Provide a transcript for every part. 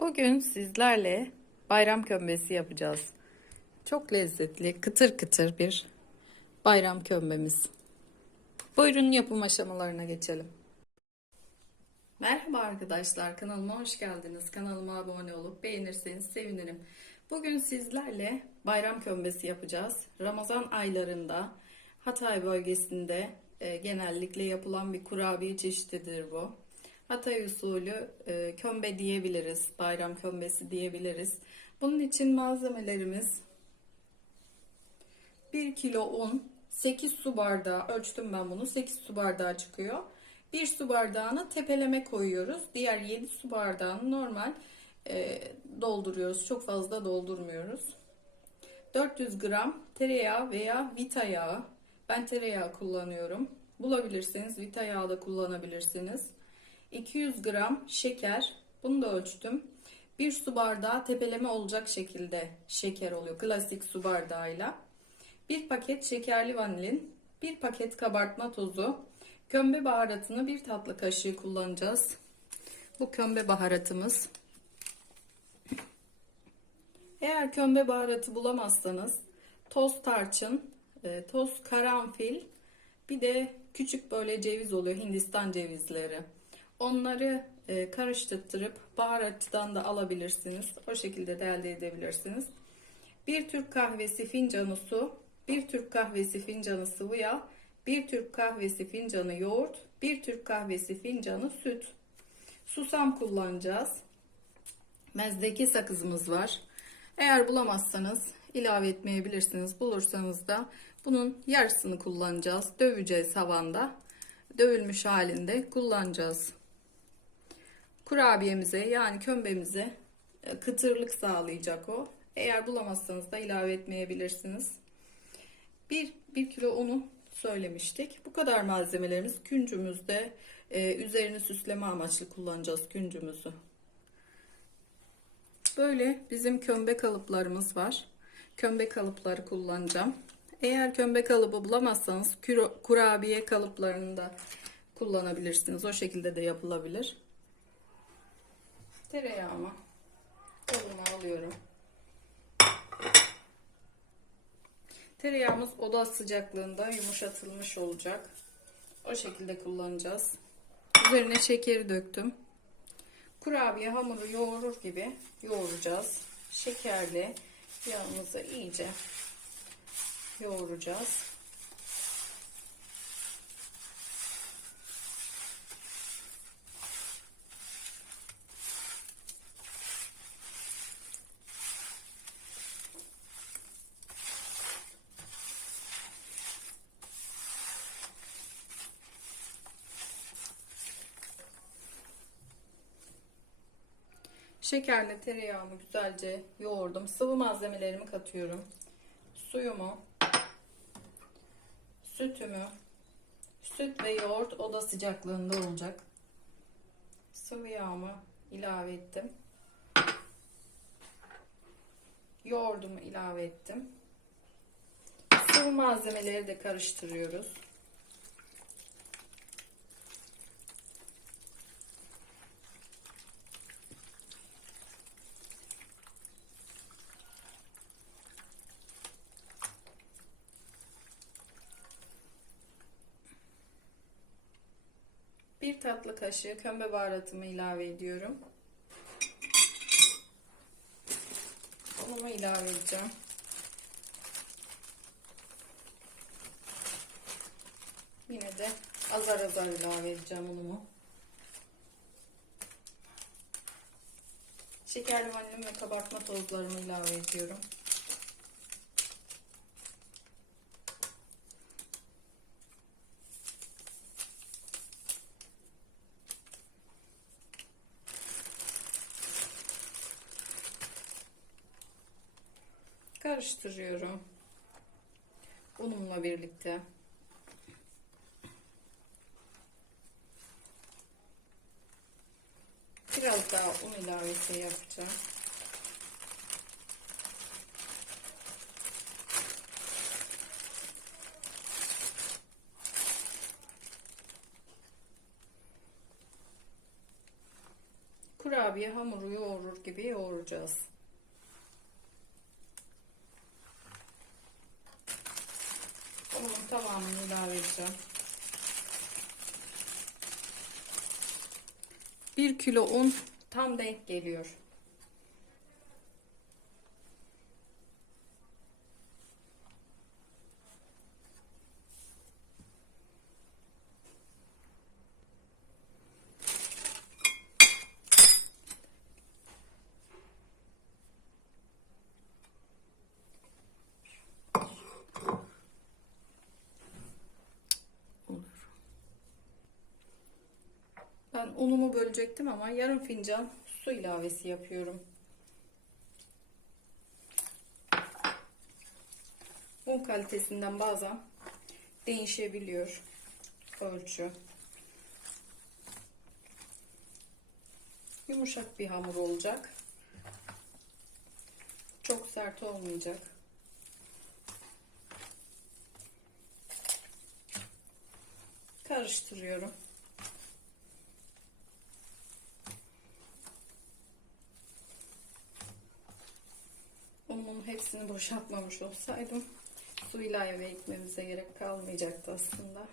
Bugün sizlerle bayram kömbesi yapacağız. Çok lezzetli, kıtır kıtır bir bayram kömbemiz. Buyurun yapım aşamalarına geçelim. Merhaba arkadaşlar, kanalıma hoş geldiniz. Kanalıma abone olup beğenirseniz sevinirim. Bugün sizlerle bayram kömbesi yapacağız. Ramazan aylarında Hatay bölgesinde e, genellikle yapılan bir kurabiye çeşididir bu. Hatay usulü e, kömbe diyebiliriz, bayram kömbesi diyebiliriz. Bunun için malzemelerimiz 1 kilo un, 8 su bardağı ölçtüm ben bunu 8 su bardağı çıkıyor. 1 su bardağını tepeleme koyuyoruz. Diğer 7 su bardağını normal e, dolduruyoruz. Çok fazla doldurmuyoruz. 400 gram tereyağı veya vita yağı. Ben tereyağı kullanıyorum. Bulabilirseniz vita yağı da kullanabilirsiniz. 200 gram şeker. Bunu da ölçtüm. 1 su bardağı tepeleme olacak şekilde şeker oluyor. Klasik su bardağıyla. 1 paket şekerli vanilin. 1 paket kabartma tozu. Kömbe baharatını 1 tatlı kaşığı kullanacağız. Bu kömbe baharatımız. Eğer kömbe baharatı bulamazsanız toz tarçın, e, toz karanfil, bir de küçük böyle ceviz oluyor Hindistan cevizleri. Onları e, karıştırıp baharatçıdan da alabilirsiniz. O şekilde de elde edebilirsiniz. Bir Türk kahvesi fincanı su, bir Türk kahvesi fincanı sıvı yağ, bir Türk kahvesi fincanı yoğurt, bir Türk kahvesi fincanı süt. Susam kullanacağız. Mezdeki sakızımız var. Eğer bulamazsanız ilave etmeyebilirsiniz. Bulursanız da bunun yarısını kullanacağız. Döveceğiz havanda. Dövülmüş halinde kullanacağız. Kurabiyemize yani kömbemize e, kıtırlık sağlayacak o. Eğer bulamazsanız da ilave etmeyebilirsiniz. 1, 1 kilo unu söylemiştik. Bu kadar malzemelerimiz küncümüzde e, üzerini süsleme amaçlı kullanacağız küncümüzü. Böyle bizim kömbe kalıplarımız var. Kömbe kalıpları kullanacağım. Eğer kömbe kalıbı bulamazsanız kurabiye kalıplarını da kullanabilirsiniz. O şekilde de yapılabilir. Tereyağımı koluma alıyorum. Tereyağımız oda sıcaklığında yumuşatılmış olacak. O şekilde kullanacağız. Üzerine şekeri döktüm. Kurabiye hamuru yoğurur gibi yoğuracağız. Şekerli yağımızı iyice yoğuracağız. Şekerle tereyağımı güzelce yoğurdum. Sıvı malzemelerimi katıyorum. Suyumu, sütümü, süt ve yoğurt oda sıcaklığında olacak. Sıvı yağımı ilave ettim. Yoğurdumu ilave ettim. Sıvı malzemeleri de karıştırıyoruz. Bir tatlı kaşığı kömbe baharatımı ilave ediyorum. Unumu ilave edeceğim. Yine de azar azar ilave edeceğim unumu. Şekerli vanilin ve kabartma tozlarımı ilave ediyorum. Karıştırıyorum. Unumla birlikte. Biraz daha un ilavesi yapacağım. kurabiye hamuru yoğurur gibi yoğuracağız. Onun tamamını ilave edeceğim. 1 kilo un tam denk geliyor. Unumu bölecektim ama yarım fincan su ilavesi yapıyorum. Un kalitesinden bazen değişebiliyor ölçü. Yumuşak bir hamur olacak. Çok sert olmayacak. Karıştırıyorum. Hepsini boşaltmamış olsaydım su ilave etmemize gerek kalmayacaktı aslında.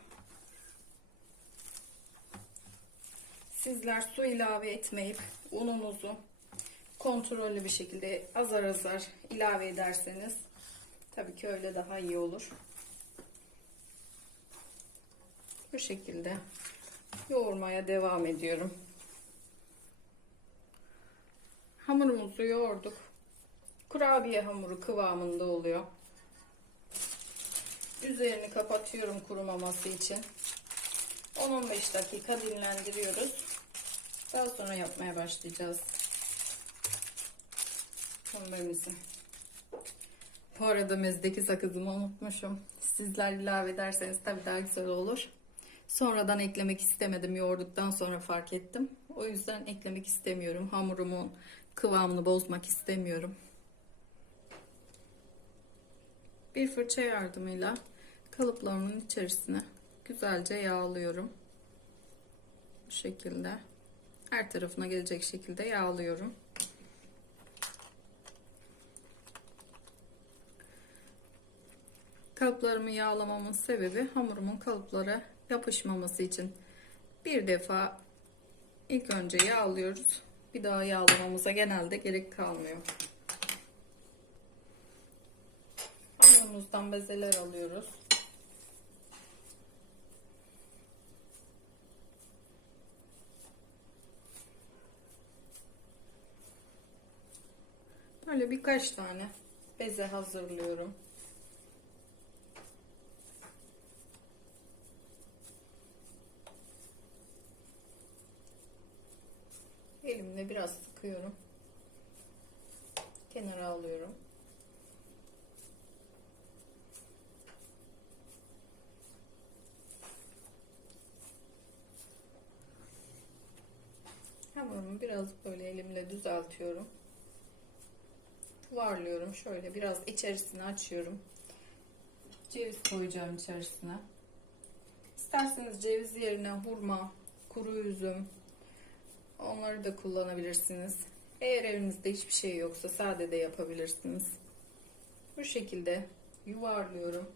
Sizler su ilave etmeyip ununuzu kontrollü bir şekilde azar azar ilave ederseniz tabii ki öyle daha iyi olur. Bu şekilde yoğurmaya devam ediyorum. Hamurumuzu yoğurduk. Kurabiye hamuru kıvamında oluyor. Üzerini kapatıyorum kurumaması için. 10-15 dakika dinlendiriyoruz. Daha sonra yapmaya başlayacağız. Kömbemizi. Bu arada mezdeki sakızımı unutmuşum. Sizler ilave ederseniz tabii daha güzel olur. Sonradan eklemek istemedim. Yoğurduktan sonra fark ettim. O yüzden eklemek istemiyorum. Hamurumun kıvamını bozmak istemiyorum. Bir fırça yardımıyla kalıplarımın içerisine güzelce yağlıyorum. Bu şekilde. Her tarafına gelecek şekilde yağlıyorum. Kalıplarımı yağlamamın sebebi hamurumun kalıplara yapışmaması için. Bir defa ilk önce yağlıyoruz. Bir daha yağlamamıza genelde gerek kalmıyor. Hamurumuzdan bezeler alıyoruz. Böyle birkaç tane beze hazırlıyorum. Elimle biraz sıkıyorum. Kenara alıyorum. Hamurumu biraz böyle elimle düzeltiyorum. Yuvarlıyorum. Şöyle biraz içerisini açıyorum. Ceviz koyacağım içerisine. İsterseniz ceviz yerine hurma, kuru üzüm, onları da kullanabilirsiniz. Eğer evinizde hiçbir şey yoksa sade de yapabilirsiniz. Bu şekilde yuvarlıyorum.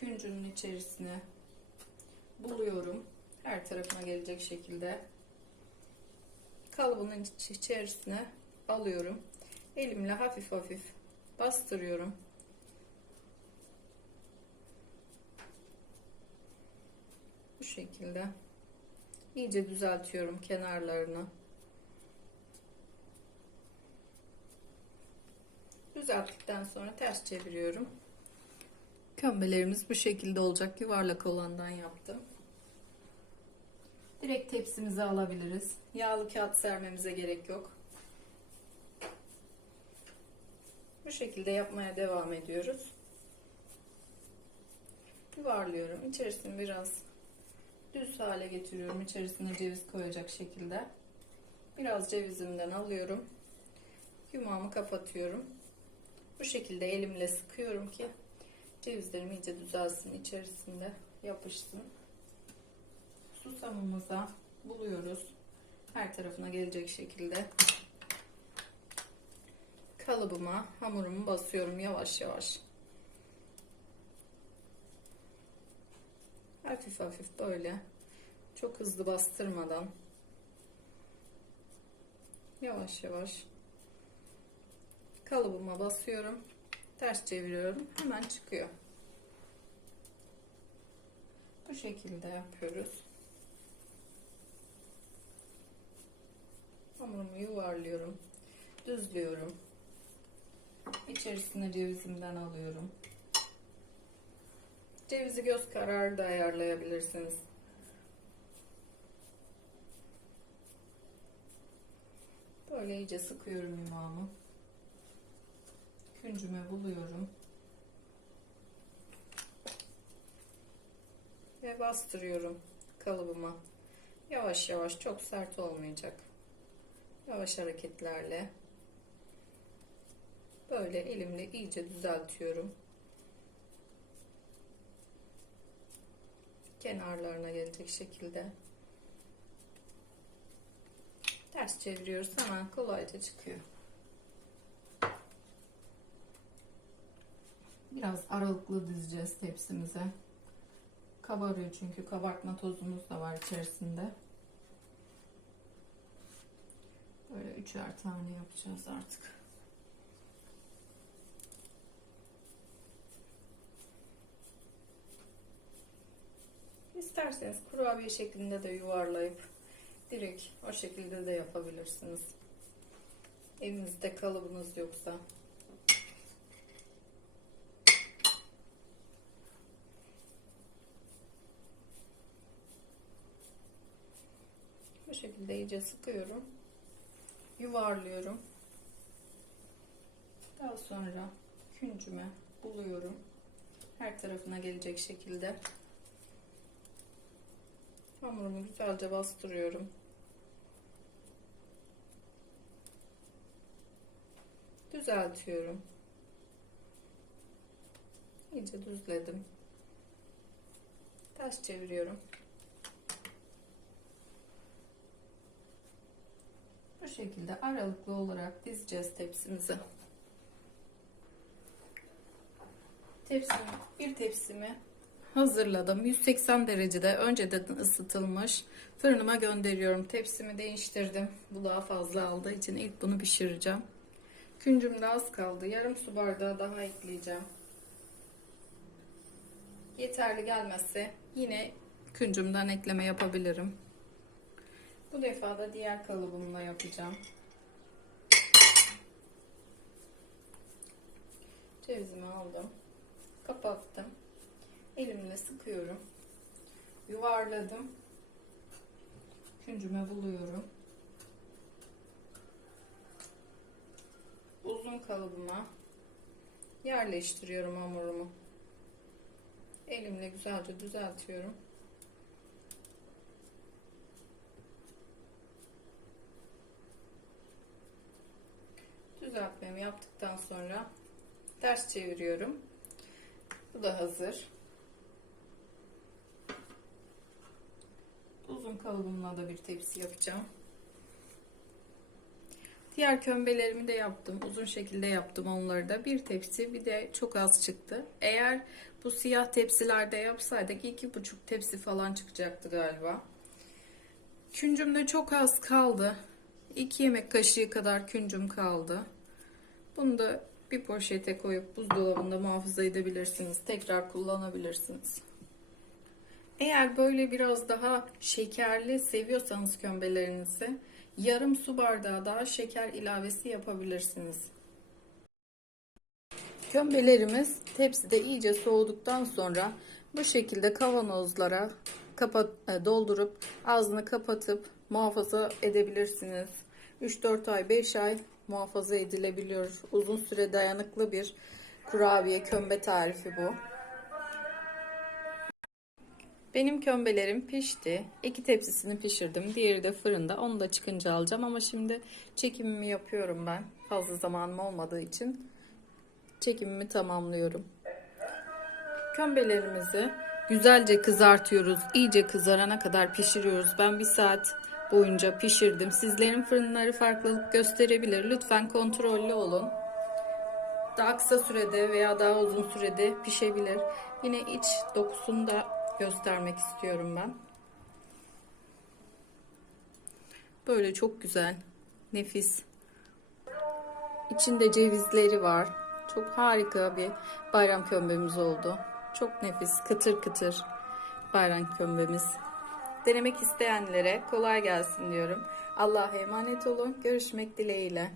Küncünün içerisine buluyorum. Her tarafına gelecek şekilde kalıbının içerisine alıyorum. Elimle hafif hafif bastırıyorum. Bu şekilde iyice düzeltiyorum kenarlarını. Düzelttikten sonra ters çeviriyorum. Kömbelerimiz bu şekilde olacak. Yuvarlak olandan yaptım. Direkt tepsimize alabiliriz. Yağlı kağıt sermemize gerek yok. Bu şekilde yapmaya devam ediyoruz. Yuvarlıyorum. İçerisini biraz düz hale getiriyorum. İçerisine ceviz koyacak şekilde. Biraz cevizimden alıyorum. Yumağımı kapatıyorum. Bu şekilde elimle sıkıyorum ki cevizlerim iyice düzelsin içerisinde yapışsın. Susamımıza buluyoruz. Her tarafına gelecek şekilde kalıbıma hamurumu basıyorum yavaş yavaş. Hafif hafif böyle çok hızlı bastırmadan yavaş yavaş kalıbıma basıyorum. Ters çeviriyorum. Hemen çıkıyor. Bu şekilde yapıyoruz. Hamurumu yuvarlıyorum. Düzlüyorum. İçerisine cevizimden alıyorum. Cevizi göz kararı da ayarlayabilirsiniz. Böyle iyice sıkıyorum yumağımı. Küncüme buluyorum. Ve bastırıyorum kalıbıma. Yavaş yavaş çok sert olmayacak. Yavaş hareketlerle böyle elimle iyice düzeltiyorum. Kenarlarına gelecek şekilde. Ters çeviriyoruz hemen kolayca çıkıyor. Biraz aralıklı dizeceğiz tepsimize. Kabarıyor çünkü kabartma tozumuz da var içerisinde. Böyle üçer tane yapacağız artık. İsterseniz kurabiye şeklinde de yuvarlayıp direkt o şekilde de yapabilirsiniz. Evinizde kalıbınız yoksa. Bu şekilde iyice sıkıyorum. Yuvarlıyorum. Daha sonra küncüme buluyorum. Her tarafına gelecek şekilde. Hamurumu güzelce bastırıyorum. Düzeltiyorum. İyice düzledim. Ters çeviriyorum. Şekilde aralıklı olarak dizeceğiz tepsimizi. Tepsimi, bir tepsimi hazırladım. 180 derecede önceden ısıtılmış fırınıma gönderiyorum. Tepsimi değiştirdim. Bu daha fazla aldığı için ilk bunu pişireceğim. Küncüm de az kaldı. Yarım su bardağı daha ekleyeceğim. Yeterli gelmezse yine küncümden ekleme yapabilirim. Bu defa da diğer kalıbımla yapacağım. Cevizimi aldım. Kapattım. Elimle sıkıyorum. Yuvarladım. Küncüme buluyorum. Uzun kalıbıma yerleştiriyorum hamurumu. Elimle güzelce düzeltiyorum. Yaptıktan sonra ters çeviriyorum. Bu da hazır. Uzun kalıbımla da bir tepsi yapacağım. Diğer kömbelerimi de yaptım. Uzun şekilde yaptım onları da. Bir tepsi bir de çok az çıktı. Eğer bu siyah tepsilerde yapsaydık iki buçuk tepsi falan çıkacaktı galiba. Küncümde çok az kaldı. 2 yemek kaşığı kadar küncüm kaldı. Bunu da bir poşete koyup buzdolabında muhafaza edebilirsiniz. Tekrar kullanabilirsiniz. Eğer böyle biraz daha şekerli seviyorsanız kömbelerinizi yarım su bardağı daha şeker ilavesi yapabilirsiniz. Kömbelerimiz tepside iyice soğuduktan sonra bu şekilde kavanozlara kapat, e, doldurup ağzını kapatıp muhafaza edebilirsiniz. 3-4 ay 5 ay muhafaza edilebiliyor. Uzun süre dayanıklı bir kurabiye kömbe tarifi bu. Benim kömbelerim pişti. İki tepsisini pişirdim. Diğeri de fırında. Onu da çıkınca alacağım ama şimdi çekimimi yapıyorum ben. Fazla zamanım olmadığı için çekimimi tamamlıyorum. Kömbelerimizi güzelce kızartıyoruz. İyice kızarana kadar pişiriyoruz. Ben bir saat boyunca pişirdim. Sizlerin fırınları farklılık gösterebilir. Lütfen kontrollü olun. Daha kısa sürede veya daha uzun sürede pişebilir. Yine iç dokusunu da göstermek istiyorum ben. Böyle çok güzel, nefis. İçinde cevizleri var. Çok harika bir bayram kömbemiz oldu. Çok nefis, kıtır kıtır bayram kömbemiz. Denemek isteyenlere kolay gelsin diyorum. Allah'a emanet olun. Görüşmek dileğiyle.